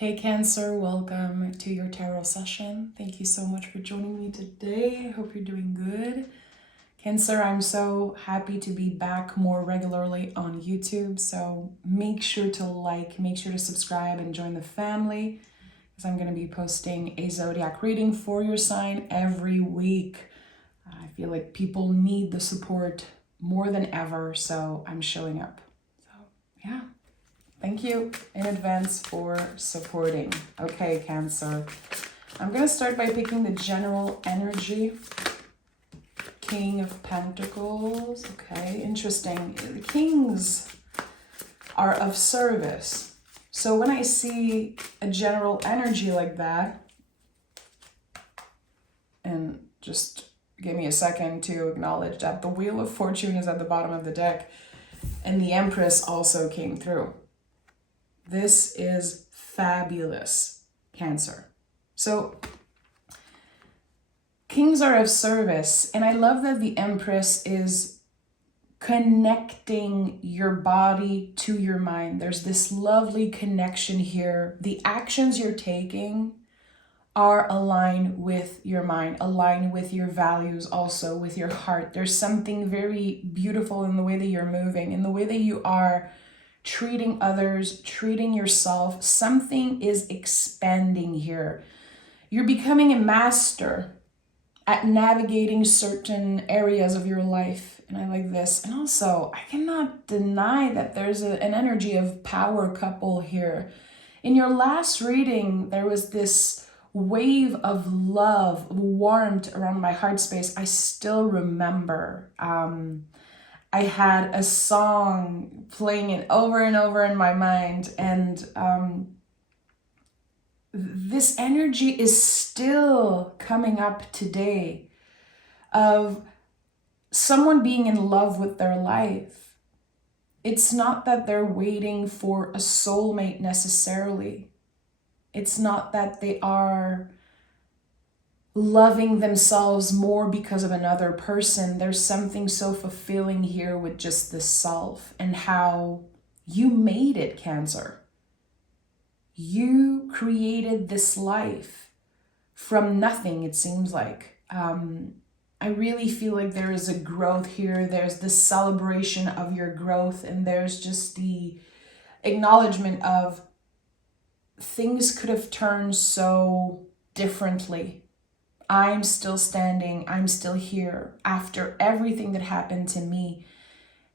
Hey Cancer, welcome to your tarot session. Thank you so much for joining me today. I hope you're doing good. Cancer, I'm so happy to be back more regularly on YouTube. So make sure to make sure to subscribe and join the family, because I'm going to be posting a zodiac reading for your sign every week. I feel like people need the support more than ever, so I'm showing up. So yeah. Thank you in advance for supporting. Okay, Cancer. I'm going to start by picking the general energy. King of Pentacles. Okay, interesting. The kings are of service. So when I see a general energy like that, and just give me a second to acknowledge that the Wheel of Fortune is at the bottom of the deck, and the Empress also came through. This is fabulous, Cancer. So, kings are of service, and I love that the Empress is connecting your body to your mind. There's this lovely connection here. The actions you're taking are aligned with your mind, aligned with your values, also with your heart. There's something very beautiful in the way that you're moving, in the way that you are treating others, treating yourself. Something is expanding here. You're becoming a master at navigating certain areas of your life. And I like this. And also, I cannot deny that there's an energy of power couple here. In your last reading, there was this wave of love, warmth around my heart space. I still remember. I had a song playing it over and over in my mind, and this energy is still coming up today of someone being in love with their life. It's not that they're waiting for a soulmate necessarily. It's not that they are loving themselves more because of another person. There's something so fulfilling here with just the self and how you made it, Cancer. You created this life from nothing, it seems like. I really feel like there is a growth here. There's the celebration of your growth, and there's just the acknowledgement of things could have turned so differently. I'm still standing, I'm still here after everything that happened to me.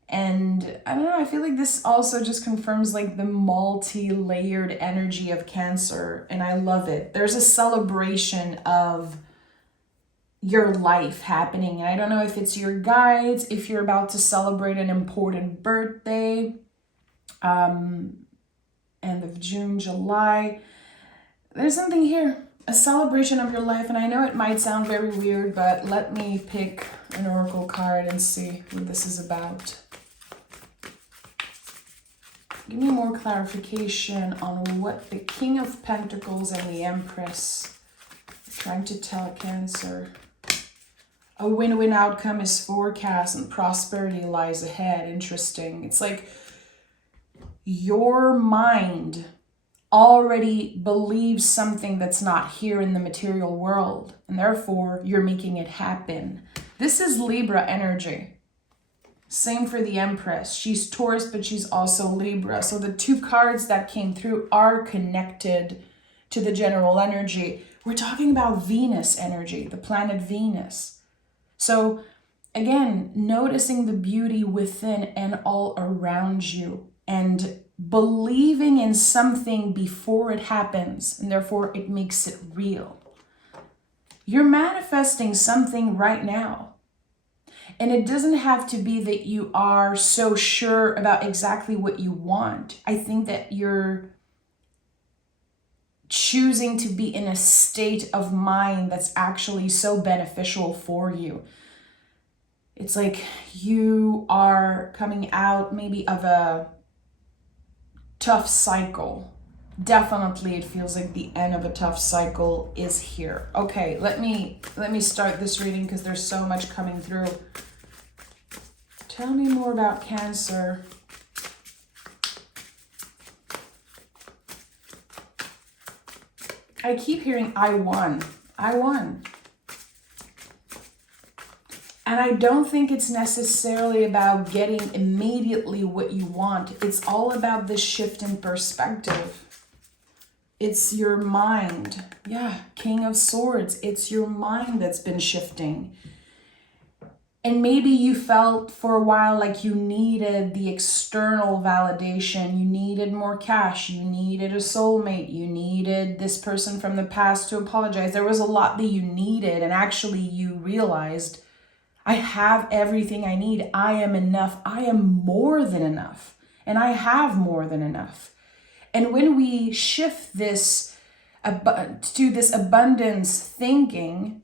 And I don't know, I feel like this also just confirms like the multi-layered energy of Cancer, and I love it. There's a celebration of your life happening. And I don't know if it's your guides, if you're about to celebrate an important birthday, end of June, July. There's something here. A celebration of your life, and I know it might sound very weird, but let me pick an oracle card and see what this is about. Give me more clarification on what the King of Pentacles and the Empress are trying to tell Cancer. A win-win outcome is forecast and prosperity lies ahead. Interesting. It's like your mind already believes something that's not here in the material world, and therefore you're making it happen. This is Libra energy. Same for the Empress. She's Taurus, but she's also Libra. So the two cards that came through are connected to the general energy. We're talking about Venus energy, the planet Venus. So again, noticing the beauty within and all around you, and believing in something before it happens, and therefore it makes it real. You're manifesting something right now. And it doesn't have to be that you are so sure about exactly what you want. I think that you're choosing to be in a state of mind that's actually so beneficial for you. It's like you are coming out maybe of a tough cycle. Definitely it feels like the end of a tough cycle is here. Okay, let me start this reading because there's so much coming through. Tell me more about Cancer. I keep hearing, I won. I won. And I don't think it's necessarily about getting immediately what you want. It's all about this shift in perspective. It's your mind. Yeah, King of Swords. It's your mind that's been shifting. And maybe you felt for a while like you needed the external validation. You needed more cash. You needed a soulmate. You needed this person from the past to apologize. There was a lot that you needed. And actually you realized, I have everything I need. I am enough. I am more than enough. And I have more than enough. And when we shift this to this abundance thinking,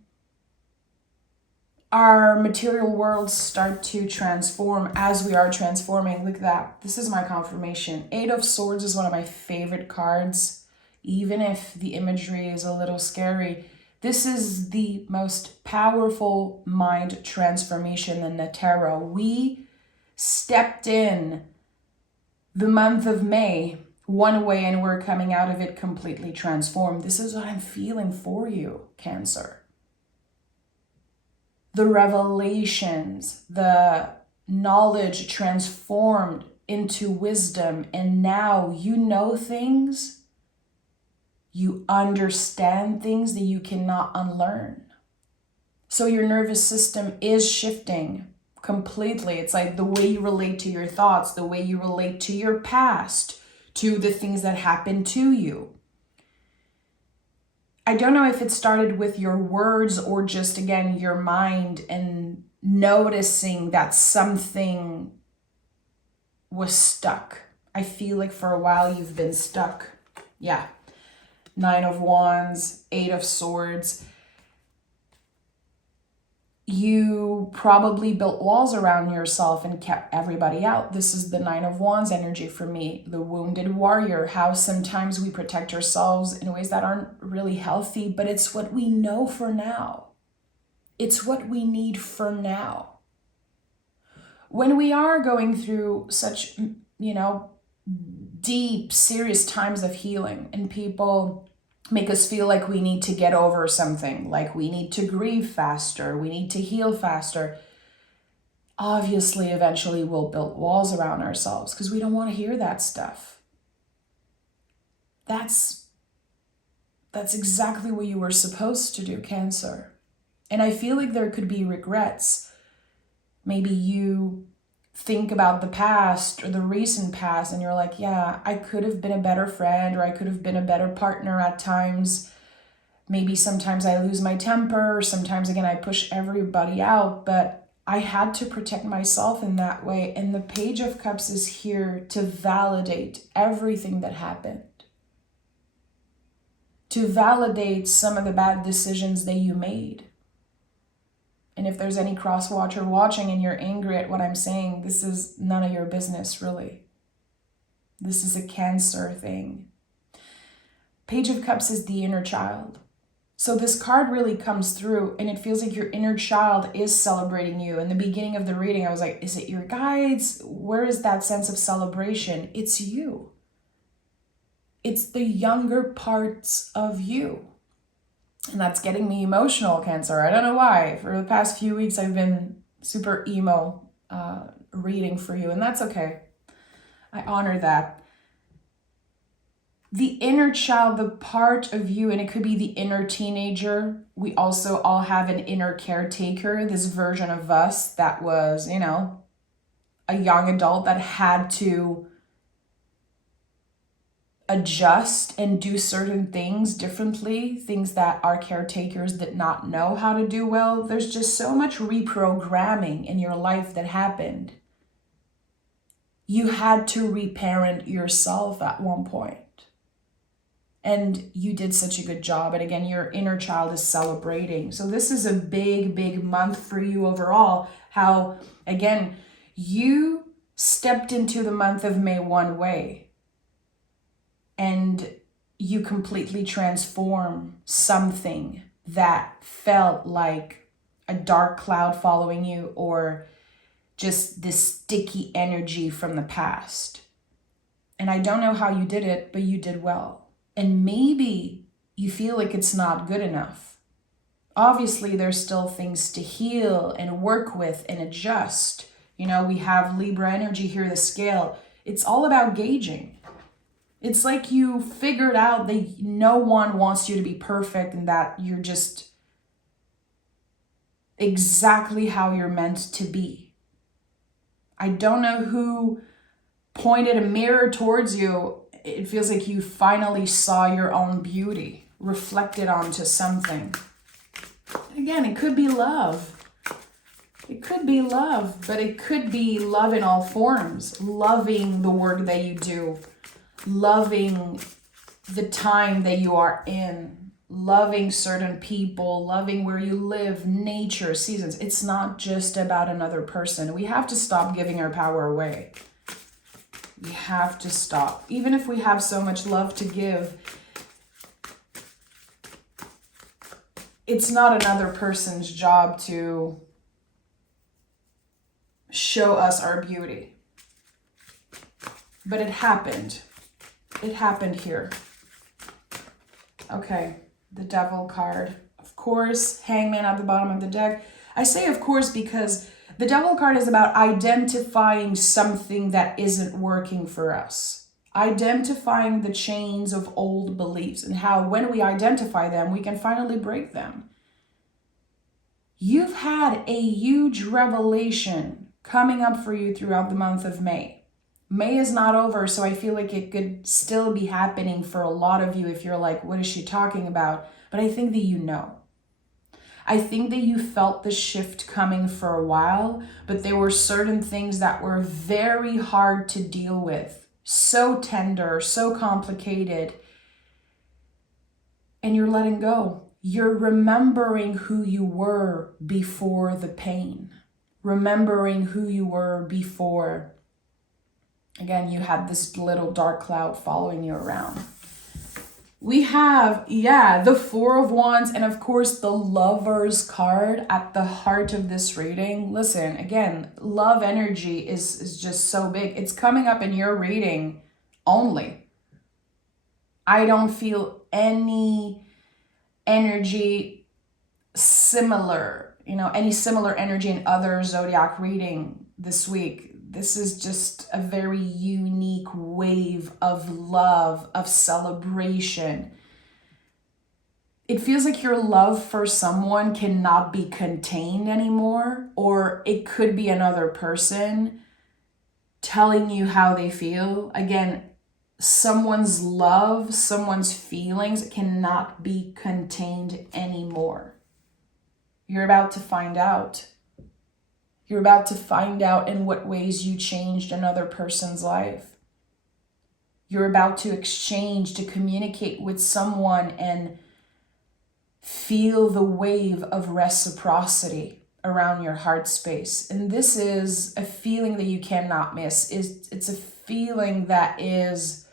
our material worlds start to transform as we are transforming. Look at that. This is my confirmation. 8 of Swords is one of my favorite cards, even if the imagery is a little scary. This is the most powerful mind transformation in the tarot. We stepped in the month of May one way and we're coming out of it completely transformed. This is what I'm feeling for you, Cancer. The revelations, the knowledge transformed into wisdom, and now you know things, you understand things that you cannot unlearn. So your nervous system is shifting completely. It's like the way you relate to your thoughts, the way you relate to your past, to the things that happened to you. I don't know if it started with your words or just, again, your mind and noticing that something was stuck. I feel like for a while you've been stuck. Yeah. 9 of Wands, 8 of Swords. You probably built walls around yourself and kept everybody out. This is the 9 of Wands energy for me, the wounded warrior, how sometimes we protect ourselves in ways that aren't really healthy, but it's what we know for now. It's what we need for now. When we are going through such, deep, serious times of healing, and people make us feel like we need to get over something, like we need to grieve faster, we need to heal faster. Obviously, eventually we'll build walls around ourselves because we don't want to hear that stuff. That's exactly what you were supposed to do, Cancer. And I feel like there could be regrets. Maybe you think about the past or the recent past and you're like, yeah, I could have been a better friend, or I could have been a better partner at times. Maybe sometimes I lose my temper, or sometimes again I push everybody out, but I had to protect myself in that way. And the Page of Cups is here to validate everything that happened, to validate some of the bad decisions that you made. And if there's any cross-watcher watching and you're angry at what I'm saying, this is none of your business, really. This is a Cancer thing. Page of Cups is the inner child. So this card really comes through and it feels like your inner child is celebrating you. In the beginning of the reading, I was like, is it your guides? Where is that sense of celebration? It's you. It's the younger parts of you. And that's getting me emotional, Cancer. I don't know why. For the past few weeks, I've been super emo reading for you, and that's okay. I honor that. The inner child, the part of you, and it could be the inner teenager. We also all have an inner caretaker, this version of us that was, a young adult that had to adjust and do certain things differently, things that our caretakers did not know how to do well. There's just so much reprogramming in your life that happened. You had to reparent yourself at one point. And you did such a good job. And again, your inner child is celebrating. So this is a big, big month for you overall. How, again, you stepped into the month of May one way. And you completely transform something that felt like a dark cloud following you, or just this sticky energy from the past. And I don't know how you did it, but you did well. And maybe you feel like it's not good enough. Obviously, there's still things to heal and work with and adjust. You know, we have Libra energy here, the scale. It's all about gauging. It's like you figured out that no one wants you to be perfect and that you're just exactly how you're meant to be. I don't know who pointed a mirror towards you. It feels like you finally saw your own beauty reflected onto something. Again, it could be love. It could be love, but it could be love in all forms. Loving the work that you do. Loving the time that you are in. Loving certain people. Loving where you live. Nature, seasons. It's not just about another person. We have to stop giving our power away. We have to stop. Even if we have so much love to give, it's not another person's job to show us our beauty. But it happened. It happened here. Okay, the Devil card. Of course, Hangman at the bottom of the deck. I say of course because the Devil card is about identifying something that isn't working for us. Identifying the chains of old beliefs and how when we identify them, we can finally break them. You've had a huge revelation coming up for you throughout the month of May. May is not over, so I feel like it could still be happening for a lot of you if you're like, what is she talking about? But I think that you know. I think that you felt the shift coming for a while, but there were certain things that were very hard to deal with. So tender, so complicated. And you're letting go. You're remembering who you were before the pain. Remembering who you were before. Again, you had this little dark cloud following you around. We have, the Four of Wands and of course the Lover's card at the heart of this reading. Listen, again, love energy is just so big. It's coming up in your reading only. I don't feel any energy similar, any similar energy in other zodiac reading this week. This is just a very unique wave of love, of celebration. It feels like your love for someone cannot be contained anymore, or it could be another person telling you how they feel. Again, someone's love, someone's feelings cannot be contained anymore. You're about to find out. You're about to find out in what ways you changed another person's life. You're about to exchange, to communicate with someone and feel the wave of reciprocity around your heart space. And this is a feeling that you cannot miss. It's a feeling that is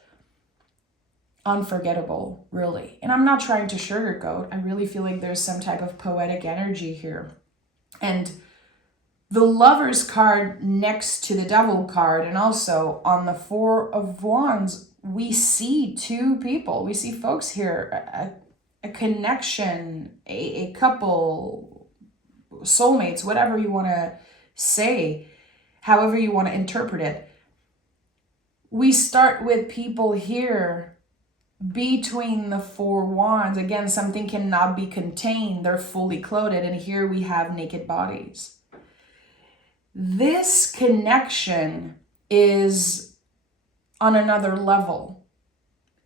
unforgettable, really. And I'm not trying to sugarcoat. I really feel like there's some type of poetic energy here. And the Lover's card next to the Devil card, and also on the Four of Wands, we see two people. We see folks here, a connection, a couple, soulmates, whatever you want to say, however you want to interpret it. We start with people here between the Four Wands. Again, something cannot be contained. They're fully clothed, and here we have naked bodies. This connection is on another level.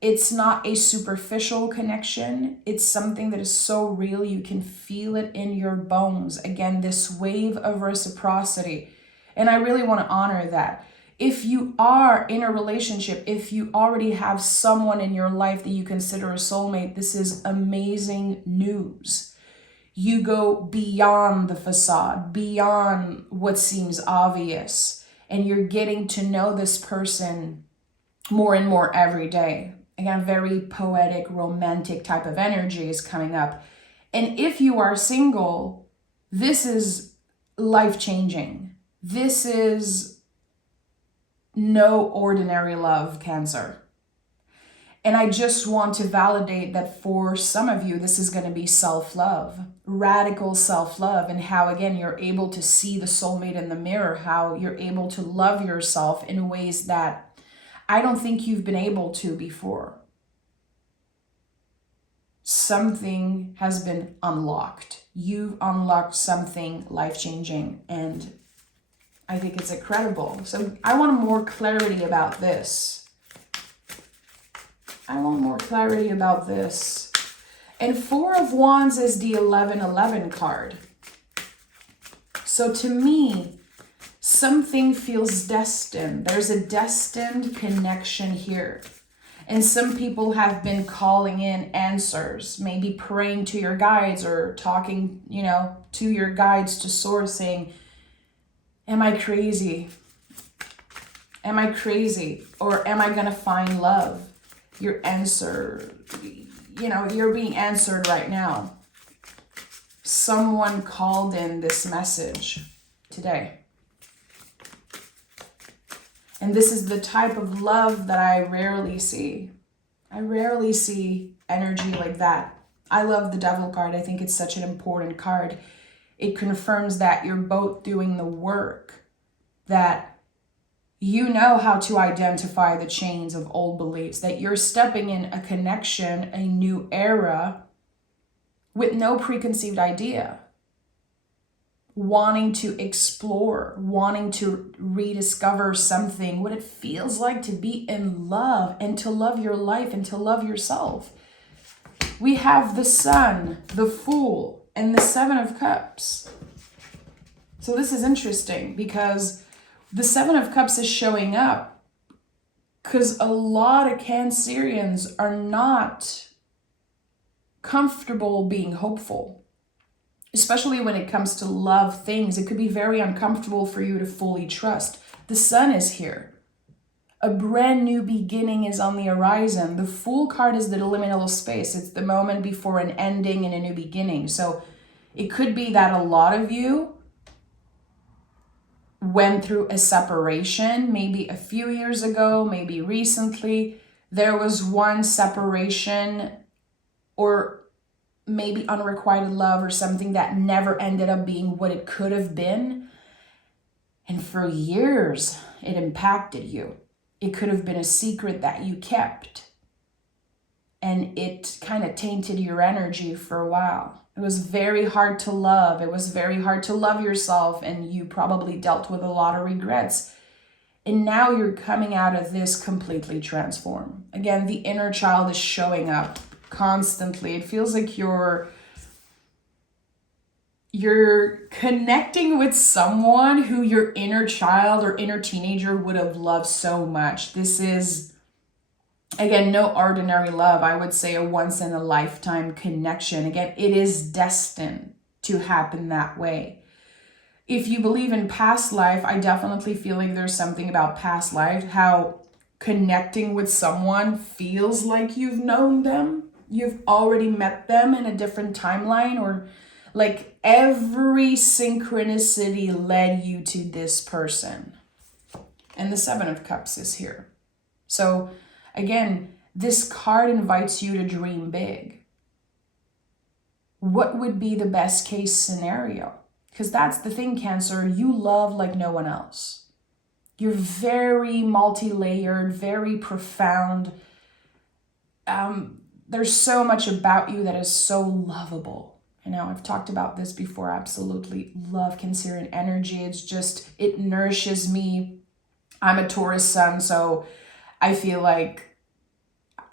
It's not a superficial connection. It's something that is so real you can feel it in your bones. Again, this wave of reciprocity. And I really want to honor that. If you are in a relationship, if you already have someone in your life that you consider a soulmate, this is amazing news. You go beyond the facade, beyond what seems obvious, and you're getting to know this person more and more every day. Again, very poetic, romantic type of energy is coming up. And if you are single, this is life-changing. This is no ordinary love, Cancer. And I just want to validate that for some of you, this is going to be self-love, radical self-love, and how, again, you're able to see the soulmate in the mirror, how you're able to love yourself in ways that I don't think you've been able to before. Something has been unlocked. You've unlocked something life-changing, and I think it's incredible. So I want more clarity about this. I want more clarity about this. And Four of Wands is the 1111 card. So to me, something feels destined. There's a destined connection here. And some people have been calling in answers, maybe praying to your guides or talking, to your guides, to source, saying, am I crazy? Am I crazy? Or am I going to find love? Your answer, you're being answered right now. Someone called in this message today. And this is the type of love that I rarely see. I rarely see energy like that. I love the Devil card. I think it's such an important card. It confirms that you're both doing the work, that you know how to identify the chains of old beliefs, that you're stepping in a connection, a new era, with no preconceived idea. Wanting to explore, wanting to rediscover something, what it feels like to be in love and to love your life and to love yourself. We have the Sun, the Fool, and the Seven of Cups. So this is interesting because the Seven of Cups is showing up because a lot of Cancerians are not comfortable being hopeful, especially when it comes to love things. It could be very uncomfortable for you to fully trust. The Sun is here. A brand new beginning is on the horizon. The Fool card is the liminal space. It's the moment before an ending and a new beginning. So it could be that a lot of you went through a separation, maybe a few years ago, maybe recently. There was one separation or maybe unrequited love or something that never ended up being what it could have been. And for years, it impacted you. It could have been a secret that you kept. And it kind of tainted your energy for a while. It was very hard to love. It was very hard to love yourself, and you probably dealt with a lot of regrets. And now you're coming out of this completely transformed. Again, the inner child is showing up constantly. It feels like you're connecting with someone who your inner child or inner teenager would have loved so much. This is, again, no ordinary love. I would say a once-in-a-lifetime connection. Again, it is destined to happen that way. If you believe in past life, I definitely feel like there's something about past life, how connecting with someone feels like you've known them. You've already met them in a different timeline, or like every synchronicity led you to this person. And the Seven of Cups is here. So again, this card invites you to dream big. What would be the best case scenario? Because that's the thing, Cancer, you love like no one else. You're very multi-layered, very profound. There's so much about you that is so lovable. I've talked about this before. Absolutely love Cancerian energy. It's just, it nourishes me. I'm a Taurus sun, so I feel like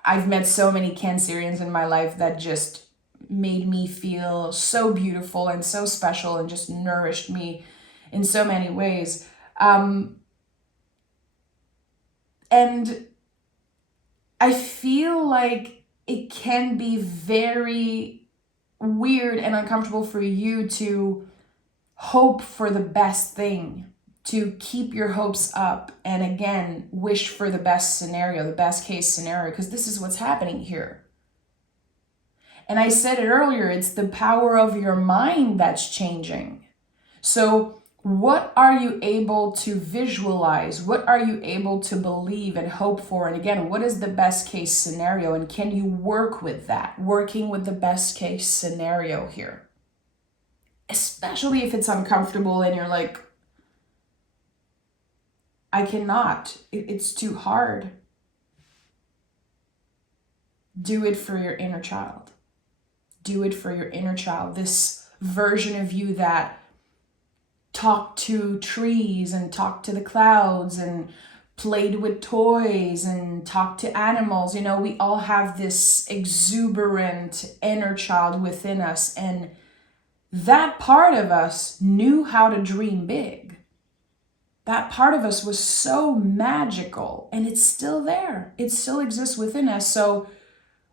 I've met so many Cancerians in my life that just made me feel so beautiful and so special and just nourished me in so many ways. And I feel like it can be very weird and uncomfortable for you to hope for the best thing, to keep your hopes up, and again, wish for the best scenario, the best case scenario, because this is what's happening here. And I said it earlier, it's the power of your mind that's changing. So What are you able to visualize? What are you able to believe and hope for? And again, what is the best case scenario? And can you work with that? Working with the best case scenario here. Especially if it's uncomfortable and you're like, I cannot. It's too hard. Do it for your inner child. Do it for your inner child. This version of you that talked to trees and talked to the clouds and played with toys and talked to animals. You know, we all have this exuberant inner child within us, and that part of us knew how to dream big. That part of us was so magical, and it's still there. It still exists within us. So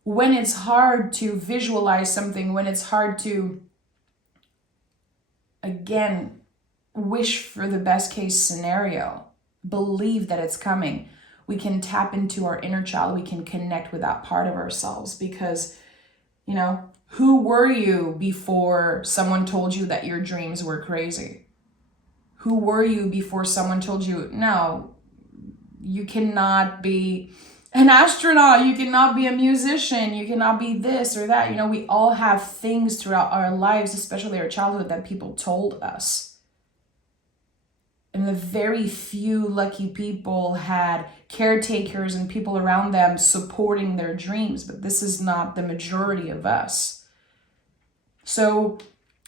when it's hard to visualize something, when it's hard to, again, wish for the best case scenario, believe that it's coming, we can tap into our inner child. We can connect with that part of ourselves, because, you know, who were you before someone told you that your dreams were crazy? Who were you before someone told you, no, you cannot be an astronaut, you cannot be a musician, you cannot be this or that? You know, we all have things throughout our lives, especially our childhood, that people told us. And the very few lucky people had caretakers and people around them supporting their dreams, but this is not the majority of us. So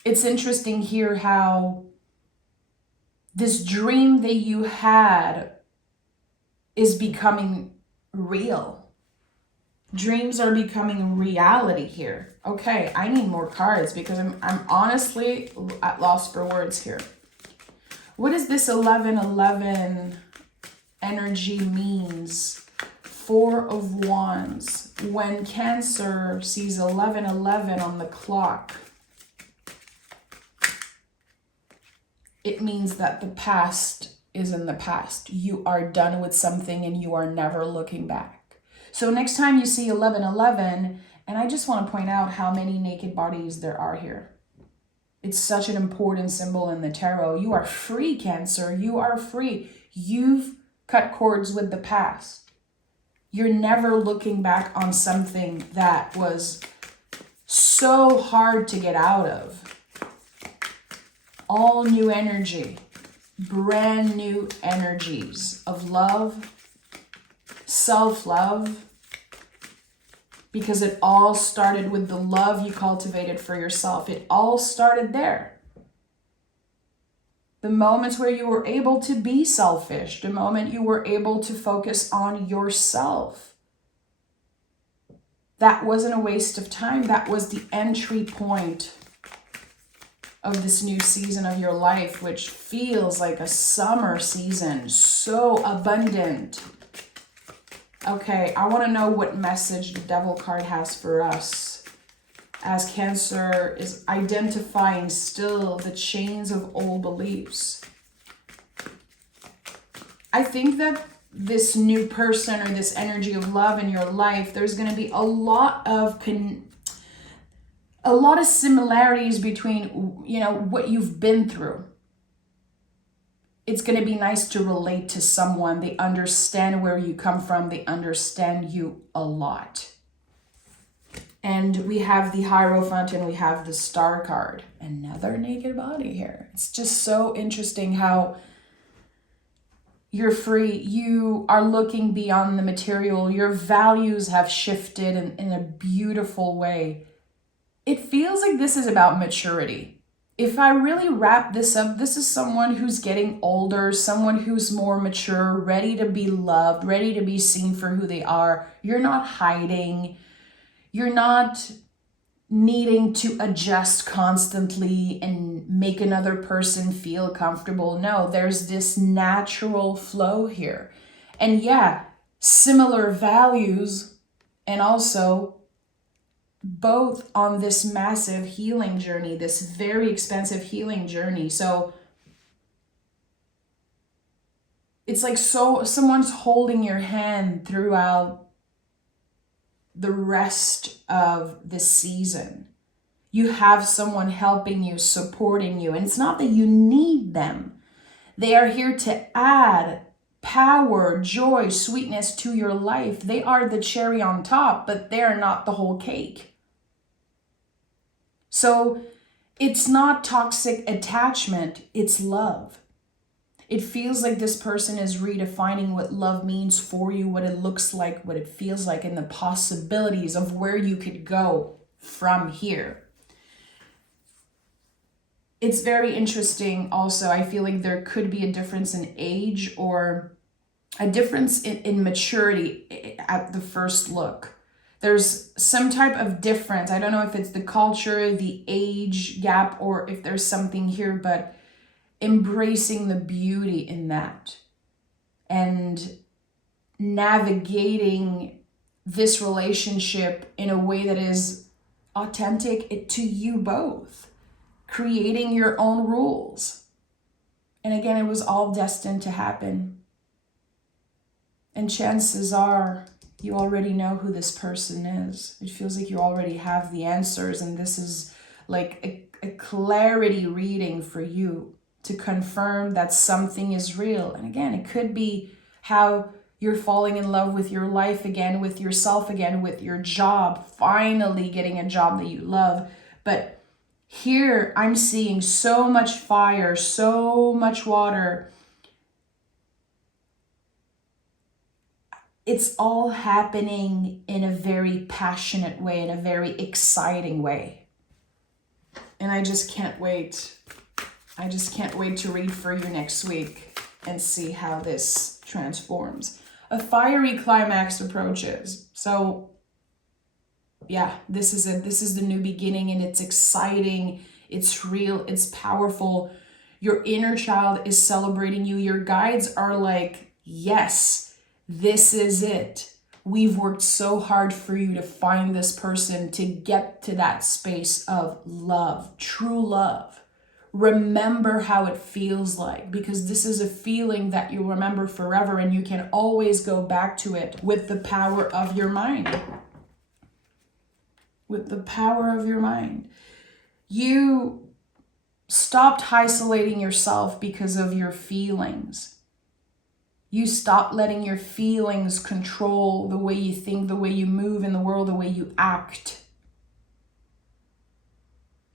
it's interesting here how this dream that you had is becoming real. Dreams are becoming reality here. Okay, I need more cards because I'm honestly at loss for words here. What does this 1111 energy means? Four of Wands. When Cancer sees 1111 on the clock, it means that the past is in the past. You are done with something and you are never looking back. So next time you see 1111, and I just want to point out how many naked bodies there are here. It's such an important symbol in the tarot. You are free, Cancer. You are free. You've cut cords with the past. You're never looking back on something that was so hard to get out of. All new energy, brand new energies of love, self-love, because it all started with the love you cultivated for yourself. It all started there. The moments where you were able to be selfish, the moment you were able to focus on yourself. That wasn't a waste of time. That was the entry point of this new season of your life, which feels like a summer season, so abundant. Okay, I want to know what message the Devil card has for us as Cancer is identifying still the chains of old beliefs. I think that this new person or this energy of love in your life, there's going to be a lot of similarities between, you know, what you've been through. It's going to be nice to relate to someone. They understand where you come from. They understand you a lot. And we have the Hierophant and we have the Star card. Another naked body here. It's just so interesting how you're free. You are looking beyond the material. Your values have shifted in a beautiful way. It feels like this is about maturity. If I really wrap this up, this is someone who's getting older, someone who's more mature, ready to be loved, ready to be seen for who they are. You're not hiding. You're not needing to adjust constantly and make another person feel comfortable. No, there's this natural flow here. And yeah, similar values, and also both on this massive healing journey, this very expensive healing journey. So it's like someone's holding your hand throughout the rest of the season. You have someone helping you, supporting you. And it's not that you need them. They are here to add power, joy, sweetness to your life. They are the cherry on top, but they're not the whole cake. So it's not toxic attachment, it's love. It feels like this person is redefining what love means for you, what it looks like, what it feels like, and the possibilities of where you could go from here. It's very interesting also. I feel like there could be a difference in age or a difference in maturity at the first look. There's some type of difference. I don't know if it's the culture, the age gap, or if there's something here, but embracing the beauty in that and navigating this relationship in a way that is authentic to you both, creating your own rules. And again, it was all destined to happen. And chances are you already know who this person is. It feels like you already have the answers, and this is like a clarity reading for you to confirm that something is real. And again, it could be how you're falling in love with your life again, with yourself again, with your job, finally getting a job that you love. But here I'm seeing so much fire, so much water. It's all happening in a very passionate way, in a very exciting way. And I just can't wait. I just can't wait to read for you next week and see how this transforms. A fiery climax approaches. So yeah, this is the new beginning, and it's exciting, it's real, it's powerful. Your inner child is celebrating you. Your guides are like, yes, this is it. We've worked so hard for you to find this person, to get to that space of love, true love. Remember how it feels like, because this is a feeling that you'll remember forever, and you can always go back to it with the power of your mind. With the power of your mind. You stopped isolating yourself because of your feelings. You stopped letting your feelings control the way you think, the way you move in the world, the way you act.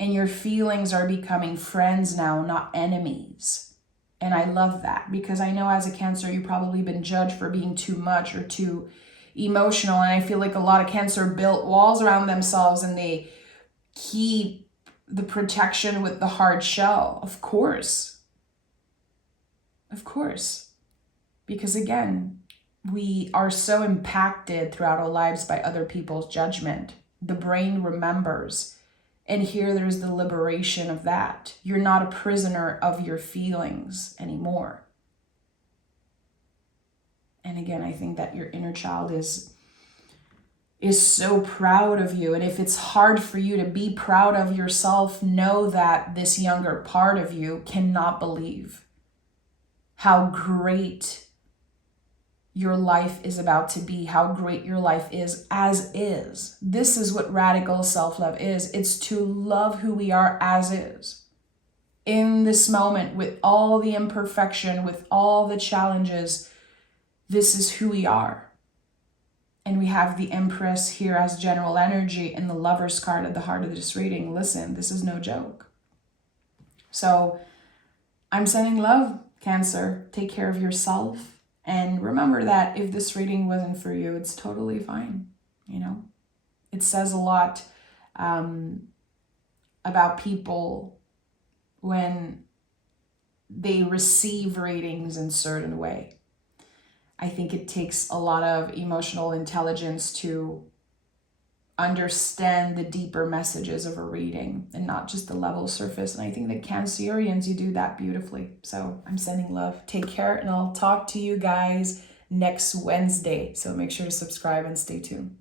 And your feelings are becoming friends now, not enemies. And I love that, because I know as a Cancer, you've probably been judged for being too much or too emotional. And I feel like a lot of Cancer built walls around themselves, and they keep the protection with the hard shell. Of course. Of course. Because again, we are so impacted throughout our lives by other people's judgment. The brain remembers. And here there's the liberation of that. You're not a prisoner of your feelings anymore. And again, I think that your inner child is so proud of you. And if it's hard for you to be proud of yourself, know that this younger part of you cannot believe how great your life is about to be, how great your life is as is. This is what radical self-love is. It's to love who we are as is. In this moment, with all the imperfection, with all the challenges, this is who we are. And we have the Empress here as general energy and the Lover's card at the heart of this reading. Listen, this is no joke. So I'm sending love, Cancer. Take care of yourself. And remember that if this reading wasn't for you, it's totally fine. You know, it says a lot about people when they receive readings in a certain way. I think it takes a lot of emotional intelligence to understand the deeper messages of a reading and not just the level surface. And I think that Cancerians, you do that beautifully. So I'm sending love. Take care, and I'll talk to you guys next Wednesday. So make sure to subscribe and stay tuned.